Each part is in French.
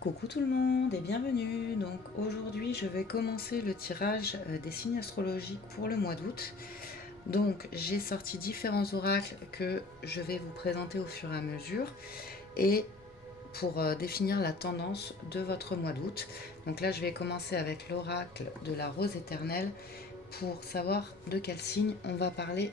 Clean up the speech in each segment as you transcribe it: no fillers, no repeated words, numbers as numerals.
Coucou tout le monde et bienvenue. Donc aujourd'hui je vais commencer le tirage des signes astrologiques pour le mois d'août. Donc j'ai sorti différents oracles que je vais vous présenter au fur et à mesure et pour définir la tendance de votre mois d'août. Donc là je vais commencer avec l'oracle de la rose éternelle pour savoir de quel signe on va parler.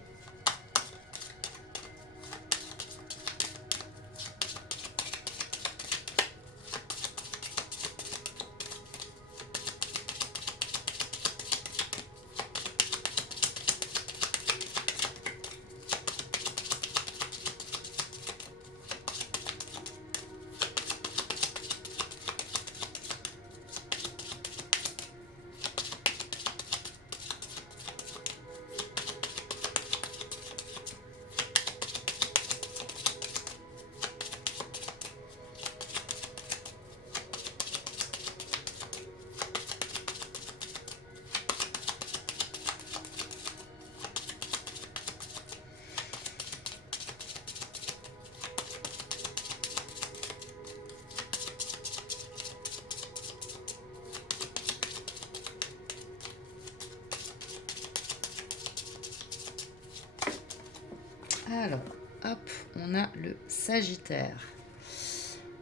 Alors, hop, on a le Sagittaire.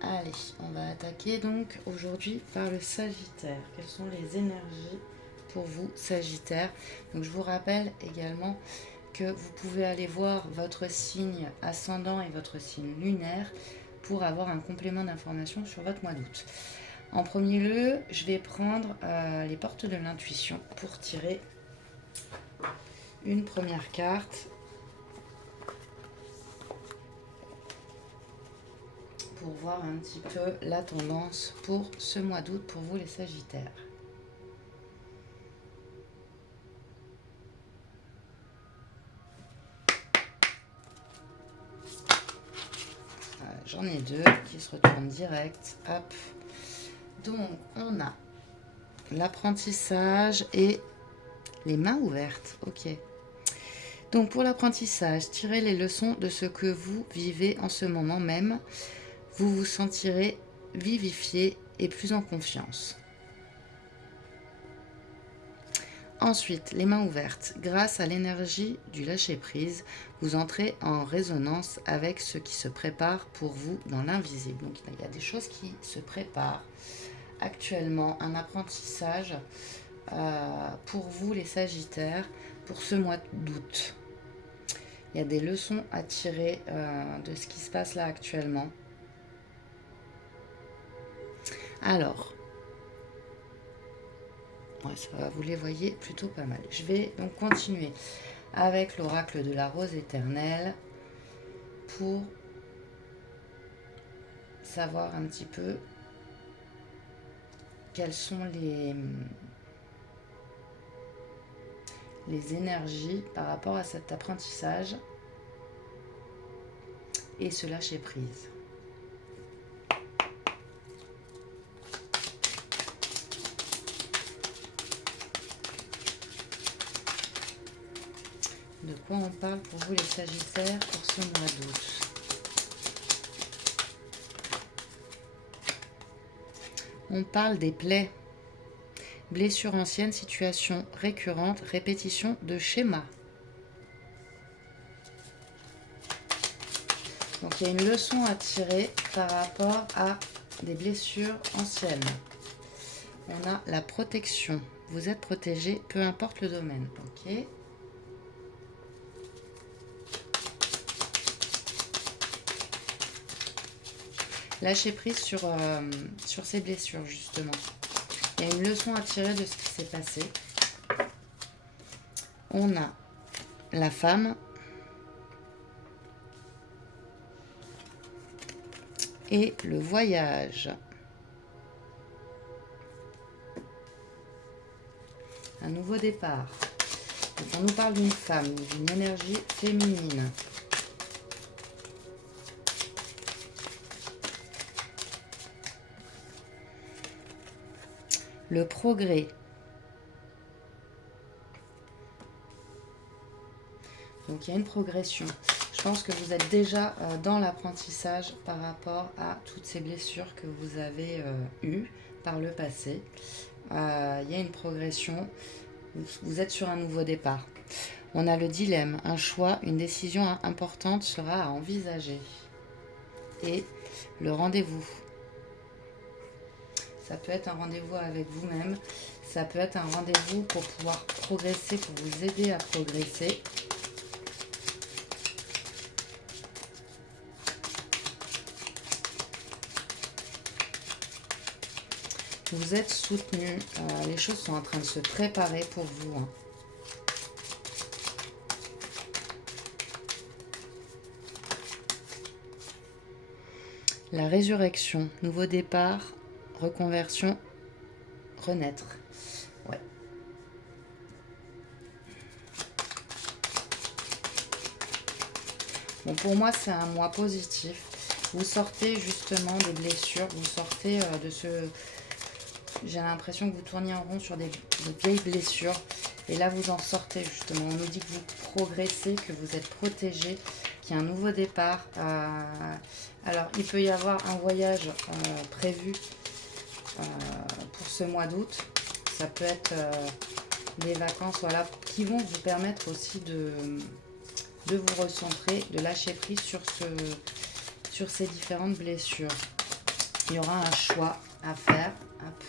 Allez, on va attaquer donc aujourd'hui par le Sagittaire. Quelles sont les énergies pour vous, Sagittaire? Donc je vous rappelle également que vous pouvez aller voir votre signe ascendant et votre signe lunaire pour avoir un complément d'information sur votre mois d'août. En premier lieu, je vais prendre les portes de l'intuition pour tirer une première carte pour voir un petit peu la tendance pour ce mois d'août pour vous les Sagittaires. J'en ai deux qui se retournent direct. Hop. Donc, on a l'apprentissage et les mains ouvertes. Ok. Donc, pour l'apprentissage, tirez les leçons de ce que vous vivez en ce moment même. Vous vous sentirez vivifié et plus en confiance. Ensuite, les mains ouvertes. Grâce à l'énergie du lâcher-prise, vous entrez en résonance avec ce qui se prépare pour vous dans l'invisible. Donc, il y a des choses qui se préparent actuellement, un apprentissage pour vous les Sagittaires pour ce mois d'août. Il y a des leçons à tirer de ce qui se passe là actuellement. Alors, ouais, ça va, vous les voyez plutôt pas mal. Je vais donc continuer avec l'oracle de la rose éternelle pour savoir un petit peu quelles sont les énergies par rapport à cet apprentissage et ce lâcher prise. De quoi on parle pour vous les Sagittaires pour ce mois d'août? On parle des plaies, blessures anciennes, situations récurrentes, répétition de schémas. Donc il y a une leçon à tirer par rapport à des blessures anciennes. On a la protection. Vous êtes protégé, peu importe le domaine. Ok. Lâcher prise sur ces blessures, justement. Il y a une leçon à tirer de ce qui s'est passé. On a la femme et le voyage. Un nouveau départ. Donc on nous parle d'une femme, d'une énergie féminine. Le progrès. Donc il y a une progression. Je pense que vous êtes déjà dans l'apprentissage par rapport à toutes ces blessures que vous avez eues par le passé. Il y a une progression, vous êtes sur un nouveau départ. On a le dilemme, un choix, une décision importante sera à envisager. Et le rendez-vous. Ça peut être un rendez-vous avec vous-même, ça peut être un rendez-vous pour pouvoir progresser, pour vous aider à progresser. Vous êtes soutenu, les choses sont en train de se préparer pour vous. Hein. La résurrection, nouveau départ, reconversion, renaître. Ouais. Bon, pour moi, c'est un mois positif. Vous sortez justement des blessures, vous sortez de ce... J'ai l'impression que vous tourniez en rond sur des vieilles blessures. Et là, vous en sortez justement. On nous dit que vous progressez, que vous êtes protégé, qu'il y a un nouveau départ. Alors, il peut y avoir un voyage prévu pour ce mois d'août. Ça peut être des vacances, voilà, qui vont vous permettre aussi de vous recentrer, de lâcher prise sur ces différentes blessures. Il y aura un choix à faire. Hop.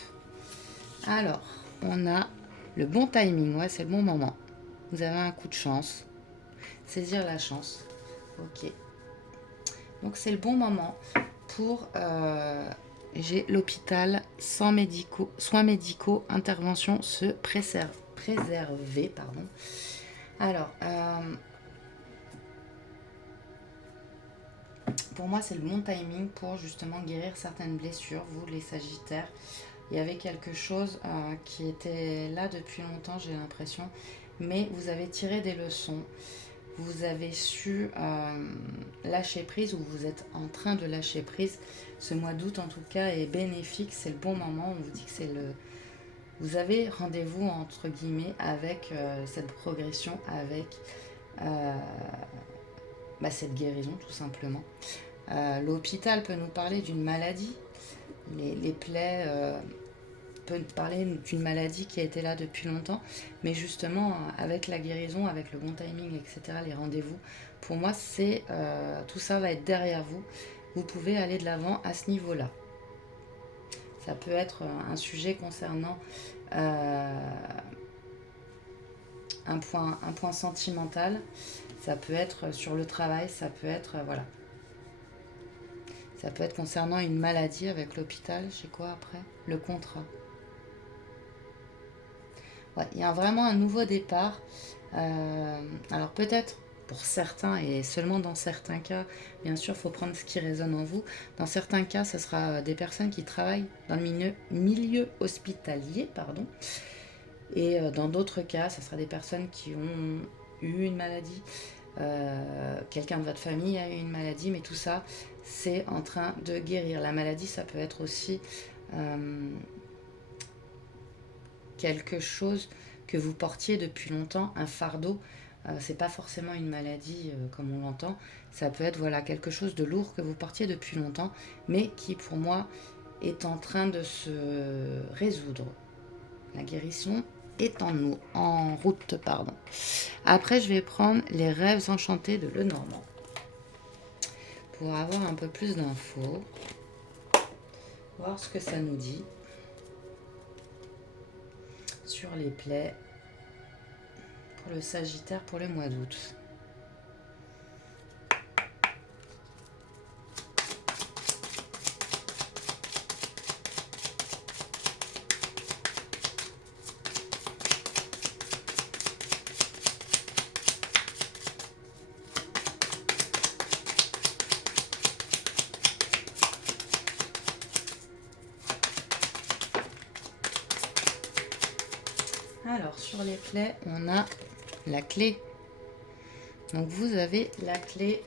Alors, on a le bon timing, ouais, c'est le bon moment. Vous avez un coup de chance. Saisir la chance. Ok. Donc, c'est le bon moment pour... j'ai l'hôpital, soins médicaux, intervention, se préserver. Pardon. Alors, pour moi, c'est le bon timing pour justement guérir certaines blessures. Vous, les Sagittaires, il y avait quelque chose qui était là depuis longtemps, j'ai l'impression. Mais vous avez tiré des leçons. Vous avez su lâcher prise, ou vous êtes en train de lâcher prise. Ce mois d'août, en tout cas, est bénéfique. C'est le bon moment. On vous dit que c'est le... Vous avez rendez-vous, entre guillemets, avec cette progression, avec cette guérison, tout simplement. L'hôpital peut nous parler d'une maladie. Les plaies peut nous parler d'une maladie qui a été là depuis longtemps. Mais justement, avec la guérison, avec le bon timing, etc., les rendez-vous, pour moi, c'est tout ça va être derrière vous. Vous pouvez aller de l'avant à ce niveau-là. Ça peut être un sujet concernant un point sentimental. Ça peut être sur le travail, ça peut être... voilà. Ça peut être concernant une maladie avec l'hôpital. J'ai quoi après? Le contrat. Ouais, il y a vraiment un nouveau départ. Alors peut-être pour certains, et seulement dans certains cas, bien sûr, il faut prendre ce qui résonne en vous. Dans certains cas, ce sera des personnes qui travaillent dans le milieu hospitalier, pardon. Et dans d'autres cas, ce sera des personnes qui ont eu une maladie. Quelqu'un de votre famille a eu une maladie, mais tout ça, c'est en train de guérir. La maladie, ça peut être aussi quelque chose que vous portiez depuis longtemps, un fardeau. C'est pas forcément une maladie comme on l'entend. Ça peut être voilà quelque chose de lourd que vous portiez depuis longtemps, mais qui pour moi est en train de se résoudre. La guérison est en route, pardon. Après, je vais prendre les rêves enchantés de Lenormand pour avoir un peu plus d'infos, voir ce que ça nous dit sur les plaies pour le Sagittaire pour le mois d'août. Alors, sur les plaies, on a la clé. Donc, vous avez la clé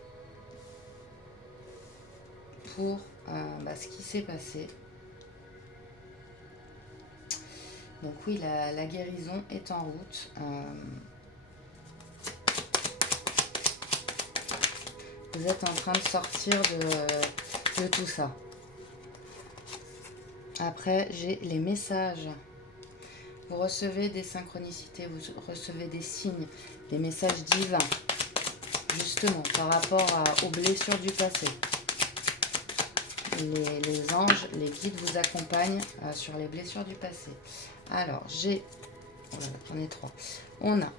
pour ce qui s'est passé. Donc, oui, la guérison est en route. vous êtes en train de sortir de tout ça. Après, j'ai les messages. Vous recevez des synchronicités, vous recevez des signes, des messages divins, justement, par rapport aux blessures du passé. Les anges, les guides vous accompagnent sur les blessures du passé. Alors, j'ai... Oh là là, j'en ai 3. On a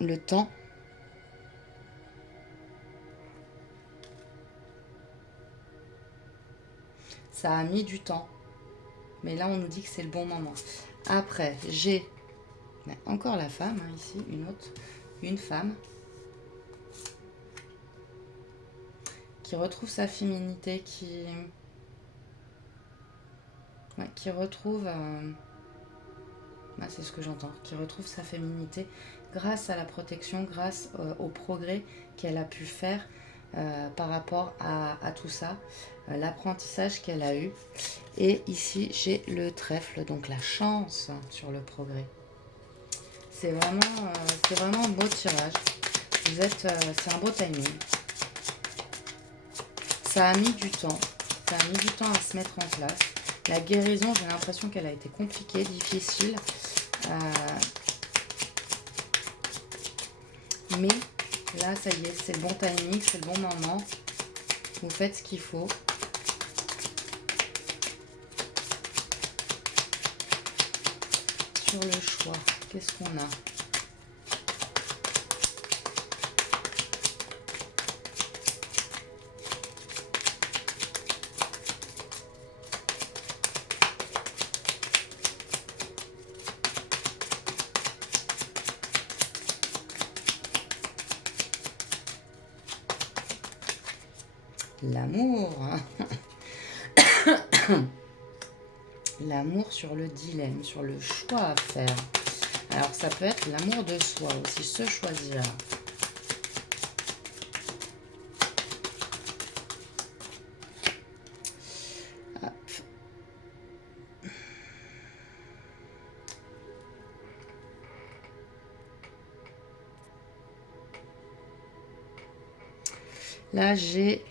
le temps. Ça a mis du temps. Mais là, on nous dit que c'est le bon moment. Après, j'ai encore la femme, hein, ici, une femme qui retrouve sa féminité, qui retrouve... c'est ce que j'entends, qui retrouve sa féminité grâce à la protection, grâce au progrès qu'elle a pu faire par rapport à tout ça, l'apprentissage qu'elle a eu. Et ici, j'ai le trèfle, donc la chance sur le progrès. C'est vraiment un beau tirage. C'est un beau timing. Ça a mis du temps. Ça a mis du temps à se mettre en place. La guérison, j'ai l'impression qu'elle a été compliquée, difficile. Mais là, ça y est, c'est le bon timing, c'est le bon moment. Vous faites ce qu'il faut. Sur le choix, qu'est-ce qu'on a ? L'amour. L'amour sur le dilemme, sur le choix à faire. Alors, ça peut être l'amour de soi aussi, se choisir. Hop. Là, j'ai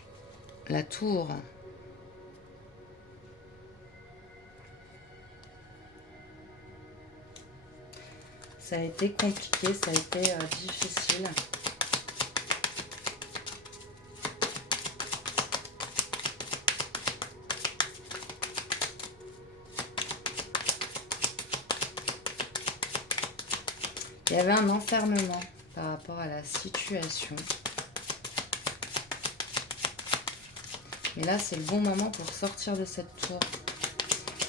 la tour. Ça a été compliqué, ça a été difficile. Il y avait un enfermement par rapport à la situation. Mais là, c'est le bon moment pour sortir de cette tour.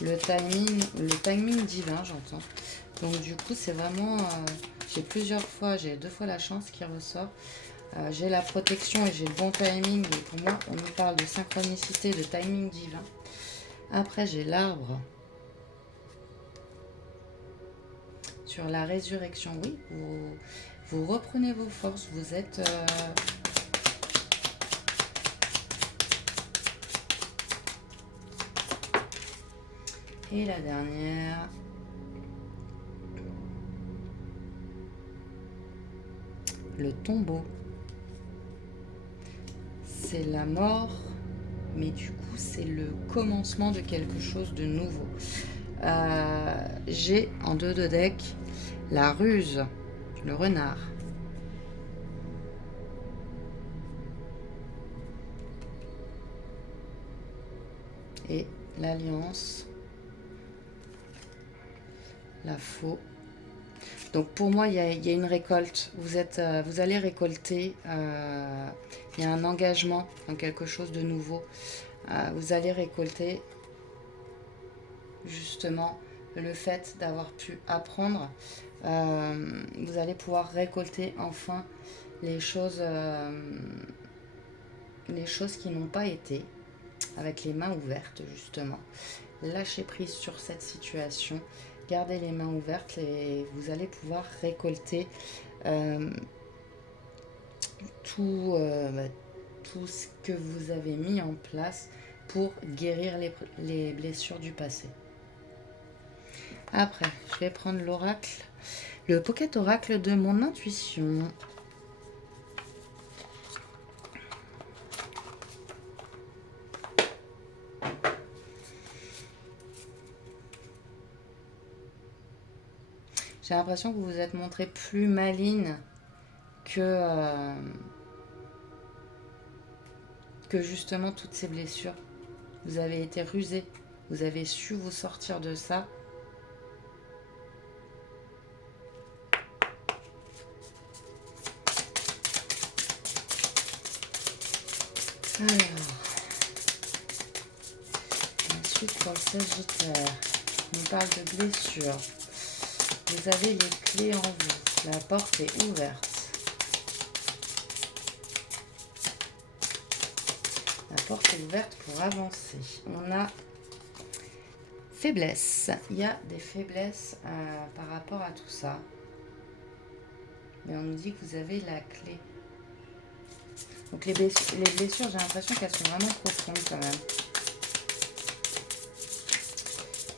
Le timing divin, j'entends. Donc du coup, c'est vraiment... j'ai 2 fois la chance qui ressort. J'ai la protection et j'ai le bon timing. Et pour moi, on nous parle de synchronicité, de timing divin. Après, j'ai l'arbre. Sur la résurrection, oui, vous reprenez vos forces. Vous êtes... Et la dernière... Le tombeau. C'est la mort, mais du coup, c'est le commencement de quelque chose de nouveau. J'ai en 2 de deck la ruse, le renard. Et l'alliance, la faux. Donc pour moi, il y a une récolte. Vous allez récolter. Il y a un engagement dans quelque chose de nouveau. Vous allez récolter justement le fait d'avoir pu apprendre. Vous allez pouvoir récolter enfin les choses qui n'ont pas été, avec les mains ouvertes justement. Lâchez prise sur cette situation. Gardez les mains ouvertes et vous allez pouvoir récolter tout ce que vous avez mis en place pour guérir les blessures du passé. Après, je vais prendre l'oracle. Le Pocket Oracle de mon intuition. J'ai l'impression que vous vous êtes montré plus maligne que justement toutes ces blessures. Vous avez été rusé. Vous avez su vous sortir de ça. Alors, ensuite pour le Sagittaire, on parle de blessures. Vous avez les clés en vous. La porte est ouverte. La porte est ouverte pour avancer. On a faiblesse. Il y a des faiblesses par rapport à tout ça. Mais on nous dit que vous avez la clé. Donc les blessures, j'ai l'impression qu'elles sont vraiment profondes quand même.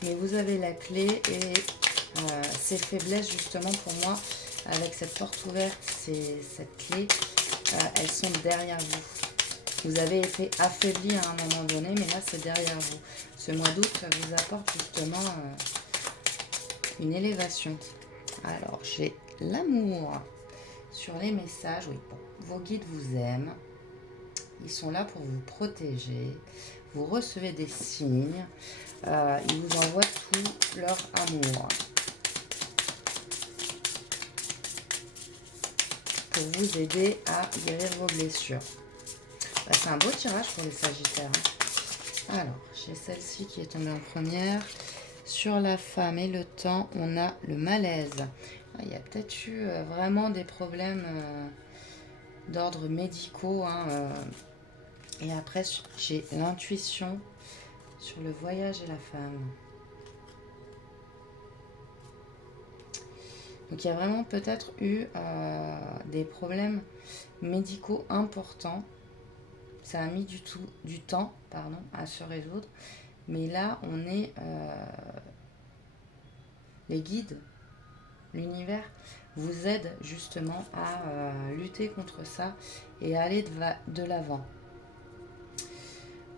Mais vous avez la clé et ces faiblesses, justement, pour moi, avec cette porte ouverte, cette clé, elles sont derrière vous. Vous avez été affaibli à un moment donné, mais là, c'est derrière vous. Ce mois d'août vous apporte justement une élévation. Alors, j'ai l'amour sur les messages. Oui, bon, vos guides vous aiment. Ils sont là pour vous protéger. Vous recevez des signes. Ils vous envoient tout leur amour. Pour vous aider à guérir vos blessures. C'est un beau tirage pour les Sagittaires. Alors, j'ai celle-ci qui est tombée en première. Sur la femme et le temps, on a le malaise. Il y a peut-être eu vraiment des problèmes d'ordre médicaux. Et après, j'ai l'intuition sur le voyage et la femme. Donc, il y a vraiment peut-être eu des problèmes médicaux importants. Ça a mis du temps à se résoudre. Mais là, on est... les guides, l'univers, vous aide justement à lutter contre ça et à aller de l'avant.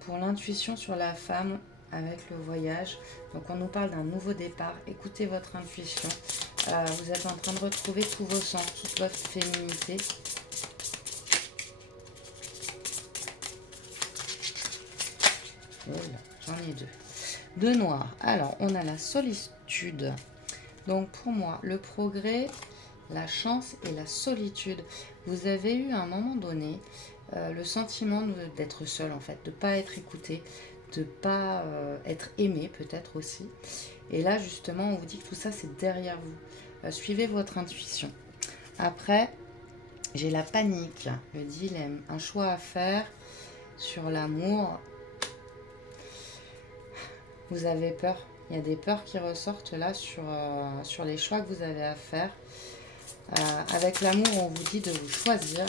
Pour l'intuition sur la femme avec le voyage, donc on nous parle d'un nouveau départ. Écoutez votre intuition. Vous êtes en train de retrouver tous vos sens, toute votre féminité. Voilà, j'en ai deux. Deux noirs. Alors, on a la solitude. Donc, pour moi, le progrès, la chance et la solitude. Vous avez eu à un moment donné le sentiment d'être seul, en fait, de ne pas être écouté, de ne pas être aimé, peut-être aussi. Et là, justement, on vous dit que tout ça, c'est derrière vous. Suivez votre intuition. Après, j'ai la panique, le dilemme, un choix à faire sur l'amour. Vous avez peur. Il y a des peurs qui ressortent là sur les choix que vous avez à faire. Avec l'amour, on vous dit de vous choisir.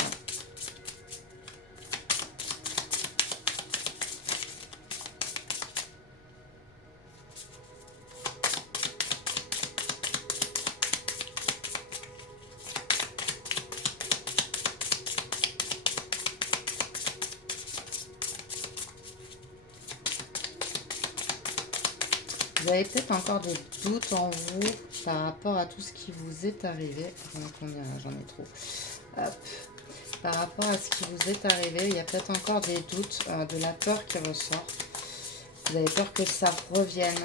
Vous avez peut-être encore des doutes en vous par rapport à tout ce qui vous est arrivé. Combien j'en ai trop. Hop. Par rapport à ce qui vous est arrivé, il y a peut-être encore des doutes, de la peur qui ressort. Vous avez peur que ça revienne.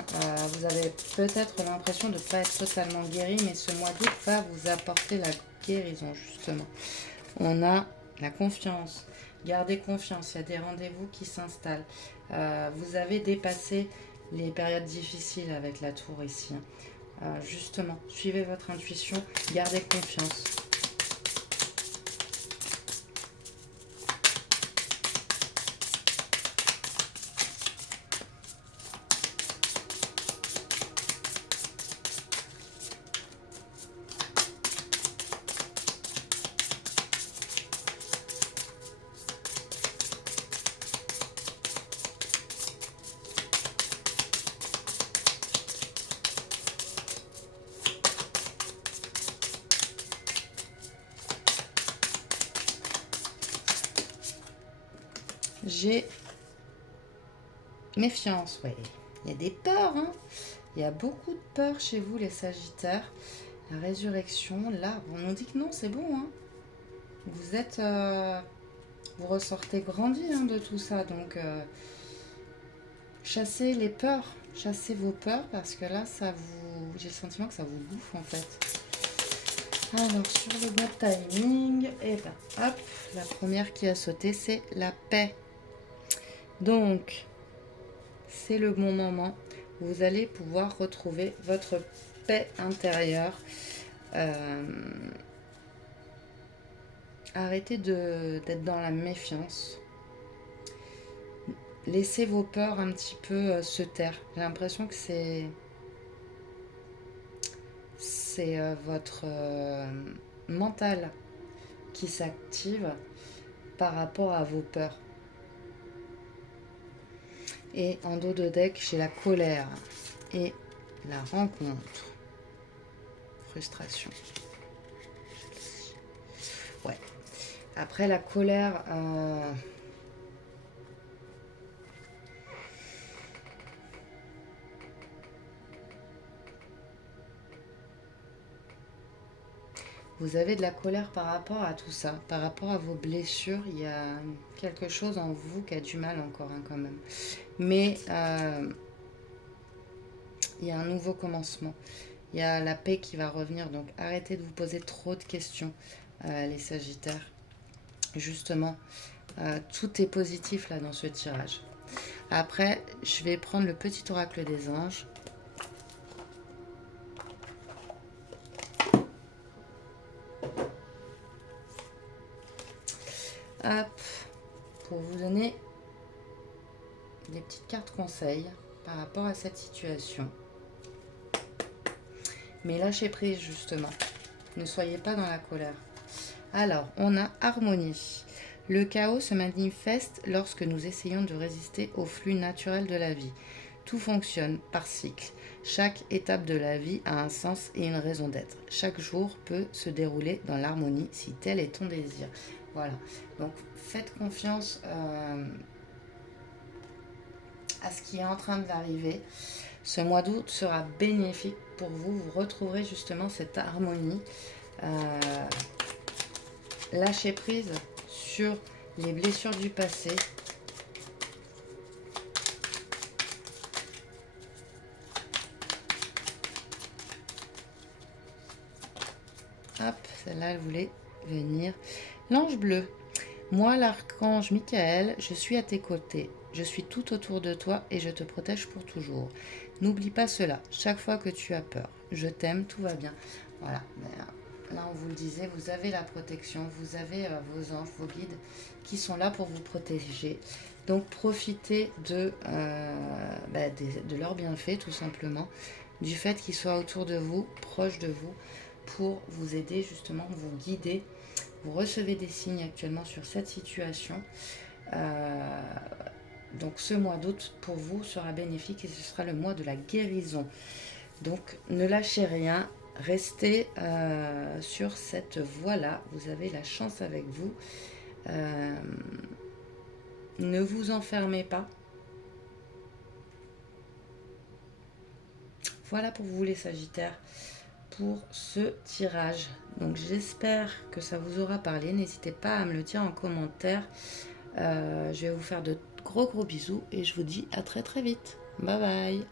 Vous avez peut-être l'impression de ne pas être totalement guéri, mais ce mois d'août va vous apporter la guérison, justement. On a la confiance. Gardez confiance. Il y a des rendez-vous qui s'installent. Vous avez dépassé les périodes difficiles avec la tour ici. Justement, suivez votre intuition, gardez confiance. j'ai méfiance, ouais. Il y a des peurs, hein. Il y a beaucoup de peurs chez vous, les Sagittaires. La résurrection, là, on nous dit que non, c'est bon, hein. Vous êtes... vous ressortez grandi hein, de tout ça, donc chassez les peurs, chassez vos peurs, parce que là, ça vous... j'ai le sentiment que ça vous bouffe, en fait. Alors, sur le bon timing, et ben, hop, la première qui a sauté, c'est la paix. Donc, c'est le bon moment. Vous allez pouvoir retrouver votre paix intérieure. Arrêtez d'être dans la méfiance. Laissez vos peurs un petit peu se taire. J'ai l'impression que c'est votre mental qui s'active par rapport à vos peurs. Et en dos de deck, j'ai la colère et la rencontre. Frustration. Ouais. Après la colère, vous avez de la colère par rapport à tout ça, par rapport à vos blessures. Il y a quelque chose en vous qui a du mal encore hein, quand même. Mais il y a un nouveau commencement. Il y a la paix qui va revenir. Donc arrêtez de vous poser trop de questions, les Sagittaires. Justement, tout est positif là dans ce tirage. Après, je vais prendre le petit oracle des anges. Hop, pour vous donner des petites cartes conseils par rapport à cette situation. Mais lâchez prise justement. Ne soyez pas dans la colère. Alors, on a harmonie. Le chaos se manifeste lorsque nous essayons de résister au flux naturel de la vie. Tout fonctionne par cycle. Chaque étape de la vie a un sens et une raison d'être. Chaque jour peut se dérouler dans l'harmonie si tel est ton désir. Voilà. Donc, faites confiance à ce qui est en train d'arriver. Ce mois d'août sera bénéfique pour vous. Vous retrouverez justement cette harmonie. Lâchez prise sur les blessures du passé. Hop, celle-là, elle voulait venir. L'ange bleu. Moi, l'archange Michael, je suis à tes côtés. Je suis tout autour de toi et je te protège pour toujours. N'oublie pas cela. Chaque fois que tu as peur, je t'aime, tout va bien. Voilà. Là, on vous le disait, vous avez la protection, vous avez vos anges, vos guides qui sont là pour vous protéger. Donc, profitez de leurs bienfaits, tout simplement, du fait qu'ils soient autour de vous, proches de vous, pour vous aider, justement, vous guider. Vous recevez des signes actuellement sur cette situation. Donc, ce mois d'août, pour vous, sera bénéfique et ce sera le mois de la guérison. Donc, ne lâchez rien. Restez sur cette voie-là. Vous avez la chance avec vous. Ne vous enfermez pas. Voilà pour vous les Sagittaires pour ce tirage. Donc j'espère que ça vous aura parlé. N'hésitez pas à me le dire en commentaire. Je vais vous faire de gros bisous et je vous dis à très vite. Bye bye.